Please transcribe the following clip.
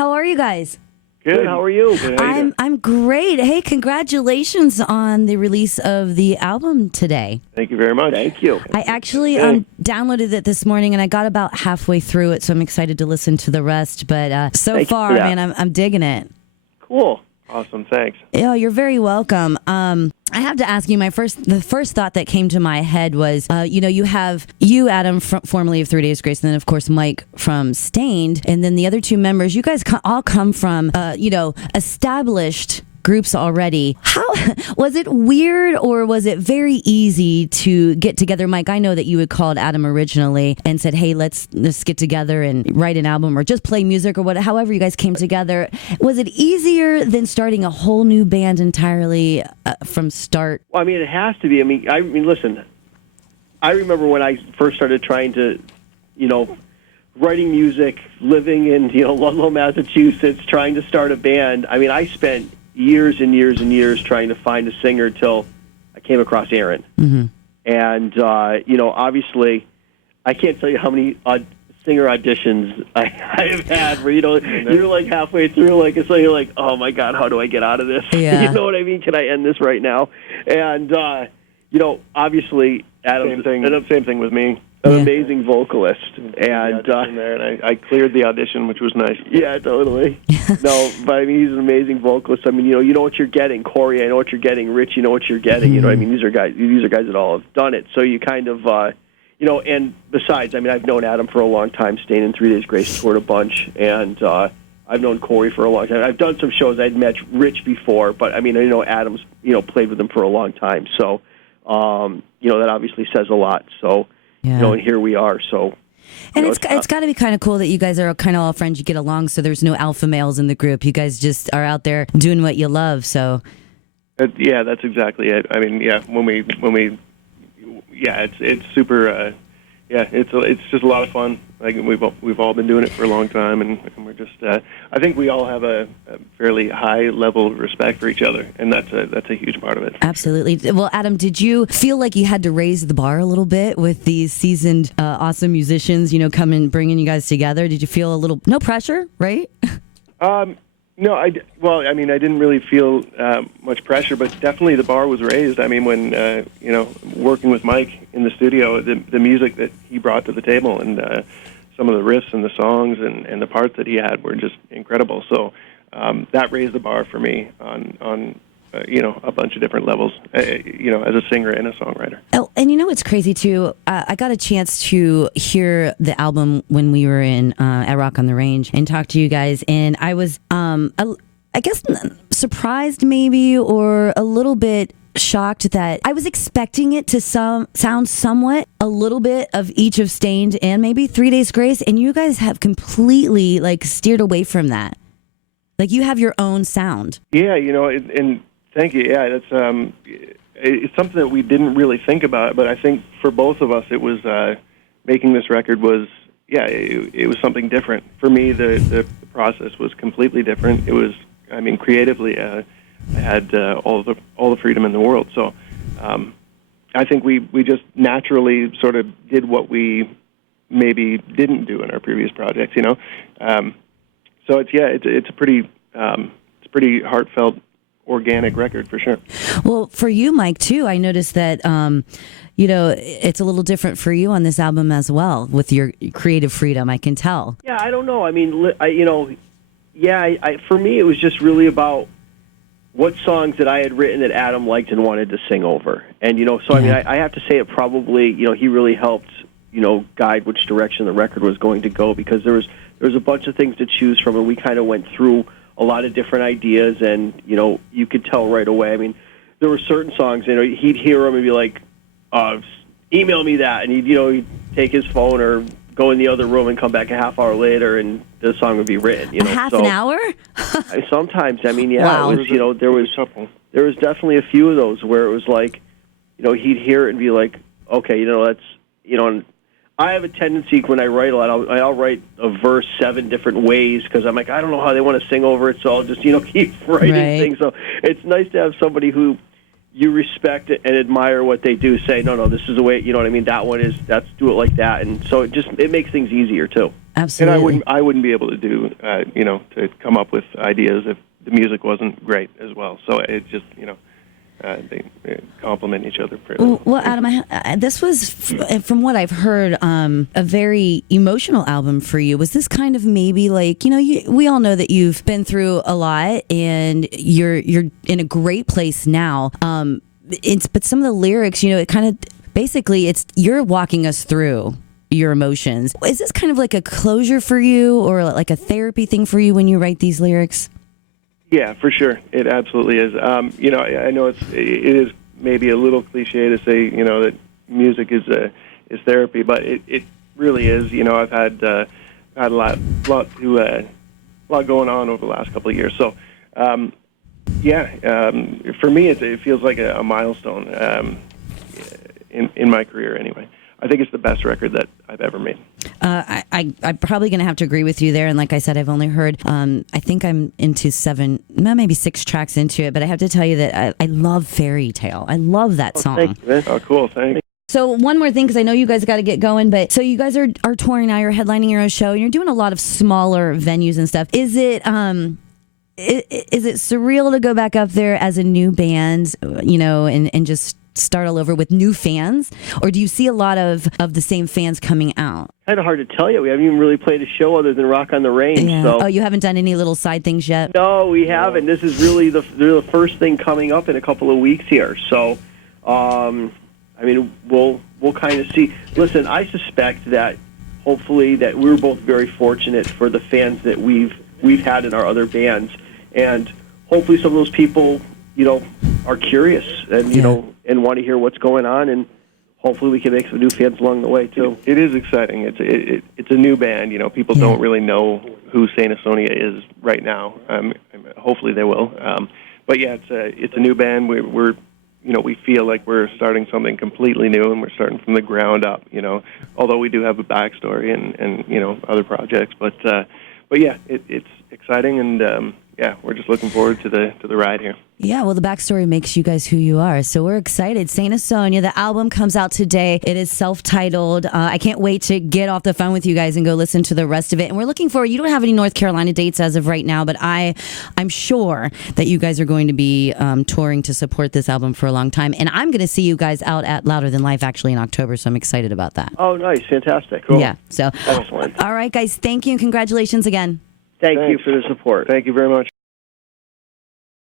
How are you guys? Good. How are you? I'm great. Hey, congratulations on the release of the album today. Thank you very much. Thank you. I actually downloaded it this morning, and I got about halfway through it, so I'm excited to listen to the rest. But so Thank you far, for that. man, I'm digging it. Cool. Awesome. Thanks. Yeah, you're very welcome. I have to ask you, the first thought that came to my head was, you have you, Adam, formerly of 3 Days Grace, and then, of course, Mike from Stained, and then the other two members, you guys all come from, established groups already. How was it weird, or was it very easy to get together? Mike, I know that you had called Adam originally and said, hey, let's get together and write an album or just play music or whatever, however you guys came together. Was it easier than starting a whole new band entirely from start? Well, I mean, it has to be. I mean, listen, I remember when I first started trying to, writing music, living in, Ludlow, Massachusetts, trying to start a band. I mean, I spent years and years and years trying to find a singer till I came across Aaron. Mm-hmm. And, obviously, I can't tell you how many singer auditions I have had where, you're like halfway through, like, so you're like, oh, my God, how do I get out of this? Yeah. You know what I mean? Can I end this right now? And, obviously, Adam's Same thing with me. an amazing vocalist. And I cleared the audition, which was nice. yeah, totally. No, but I mean, he's an amazing vocalist. I mean, you know what you're getting. Corey, I know what you're getting. Rich, you know what you're getting. You know what I mean? These are guys that all have done it. So you kind of, and besides, I mean, I've known Adam for a long time, staying in 3 Days Grace, toured a bunch, and I've known Corey for a long time. I've done some shows. I'd met Rich before, but I mean, I know Adam's, played with him for a long time. So, that obviously says a lot. So, and here we are. So, and it's got to be kind of cool that you guys are kind of all friends. You get along, so there's no alpha males in the group. You guys just are out there doing what you love. So, yeah, that's exactly it. I mean, it's super. It's just a lot of fun. Like we've all been doing it for a long time, and we're just. I think we all have a fairly high level of respect for each other, and that's a huge part of it. Absolutely. Well, Adam, did you feel like you had to raise the bar a little bit with these seasoned, awesome musicians? Bringing you guys together. Did you feel a little no pressure, right? No, I didn't really feel much pressure, but definitely the bar was raised. I mean, when working with Mike in the studio, the music that he brought to the table, and some of the riffs and the songs and the parts that he had were just incredible. So that raised the bar for me on a bunch of different levels, as a singer and a songwriter. Oh, and it's crazy too. I got a chance to hear the album when we were at Rock on the Range and talk to you guys, and I was, I guess, surprised maybe, or a little bit shocked that I was expecting it to sound somewhat a little bit of each of Stained and maybe 3 Days Grace, and you guys have completely steered away from that. Like, you have your own sound. Yeah, and thank you. Yeah, that's it's something that we didn't really think about, but I think for both of us, it was making this record was it was something different. For me, the process was completely different. It was, creatively, I had all the freedom in the world. So I think we just naturally sort of did what we maybe didn't do in our previous projects. So it's a pretty heartfelt, organic record for sure. Well, for you, Mike, too, I noticed that it's a little different for you on this album as well, with your creative freedom. I can tell. Yeah, I don't know. I mean, for me, it was just really about what songs that I had written that Adam liked and wanted to sing over, and I have to say it probably he really helped guide which direction the record was going to go, because there was a bunch of things to choose from, and we kind of went through a lot of different ideas, and you could tell right away. I mean, there were certain songs, he'd hear them and be like, email me that, and he'd take his phone or go in the other room and come back a half hour later, and the song would be written. Half an hour? Sometimes. I mean, wow. It was, there was definitely a few of those where it was like, he'd hear it and be like, okay, that's, and I have a tendency when I write a lot, I'll write a verse 7 different ways, because I'm like, I don't know how they want to sing over it, so I'll just, keep writing things. So it's nice to have somebody who you respect and admire what they do say, no, this is the way, that one is, let's do it like that. And so it makes things easier, too. Absolutely. And I wouldn't be able to do, to come up with ideas if the music wasn't great as well. So it just, they complement each other pretty well. Well, Adam, this was, from what I've heard, a very emotional album for you. Was this kind of maybe like, we all know that you've been through a lot and you're in a great place now. But some of the lyrics, it kind of, basically, you're walking us through your emotions. Is this kind of like a closure for you or like a therapy thing for you when you write these lyrics? Yeah, for sure. It absolutely is. I know it is maybe a little cliche to say, that music is therapy, but it really is. I've had a lot going on over the last couple of years. So, for me, it feels like a milestone in my career. Anyway, I think it's the best record that I've ever made. I'm probably going to have to agree with you there. And like I said, I've only heard, I think I'm into 7, maybe 6 tracks into it. But I have to tell you that I love Fairy Tale. I love that song. Thank you. Oh, cool. Thanks. So one more thing, because I know you guys got to get going. But so you guys are touring now. You're headlining your own show. And you're doing a lot of smaller venues and stuff. Is it surreal to go back up there as a new band, and just start all over with new fans, or do you see a lot of the same fans coming out? Kind of hard to tell you. We haven't even really played a show other than Rock on the Range. Yeah. So. Oh, you haven't done any little side things yet? No, we haven't. This is really the first thing coming up in a couple of weeks here. So, we'll kind of see. Listen, I suspect that hopefully that we're both very fortunate for the fans that we've had in our other bands, and hopefully some of those people, are curious and and want to hear what's going on, and hopefully we can make some new fans along the way too. It is exciting. It's a new band. People don't really know who Saint Asonia is right now. Hopefully they will. But yeah, it's a new band. We feel like we're starting something completely new, and we're starting from the ground up. Although we do have a backstory and other projects, but yeah, it's exciting, and we're just looking forward to the ride here. Yeah, well, the backstory makes you guys who you are, so we're excited. Saint Asonia, the album comes out today. It is self-titled. I can't wait to get off the phone with you guys and go listen to the rest of it. And we're looking forward. You don't have any North Carolina dates as of right now, but I'm sure that you guys are going to be touring to support this album for a long time. And I'm going to see you guys out at Louder Than Life actually in October, so I'm excited about that. Oh, nice. Fantastic. Cool. Yeah, so excellent. All right, guys, thank you and congratulations again. Thank you for the support. Thank you very much.